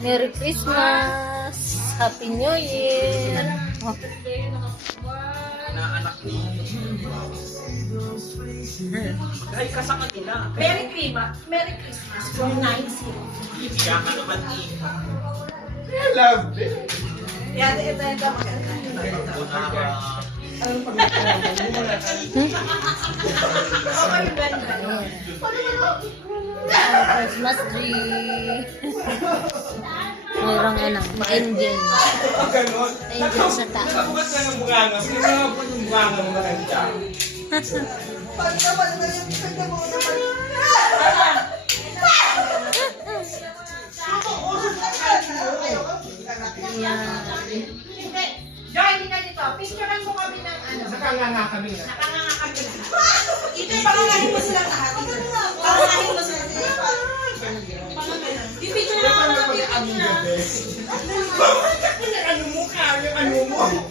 Merry Christmas! Happy New Year! Oh. Na anak ni. Ay, ka sa kanila. Merry Christmas from 9-0. Kaya ka naman ni. I love it. Yan, ito yung maganda. Hmm? Okay, ganda. Christmas tree! Mayroong angel. Ganon. Angel sa taas. Nakabukas na ng bunganga. Pinagawa po yung bunganga mo na kanya. Yan. Joy, hindi ka dito. Picturean mo kami ng ano. Nakanganga kami na. Nakanganga kami lahat. Ito, pangangahin mo silang lahat. Pangangahin mo silang lahat. Pipicture lang ako ng pipicture. Ano mo ka? Yung ano mo?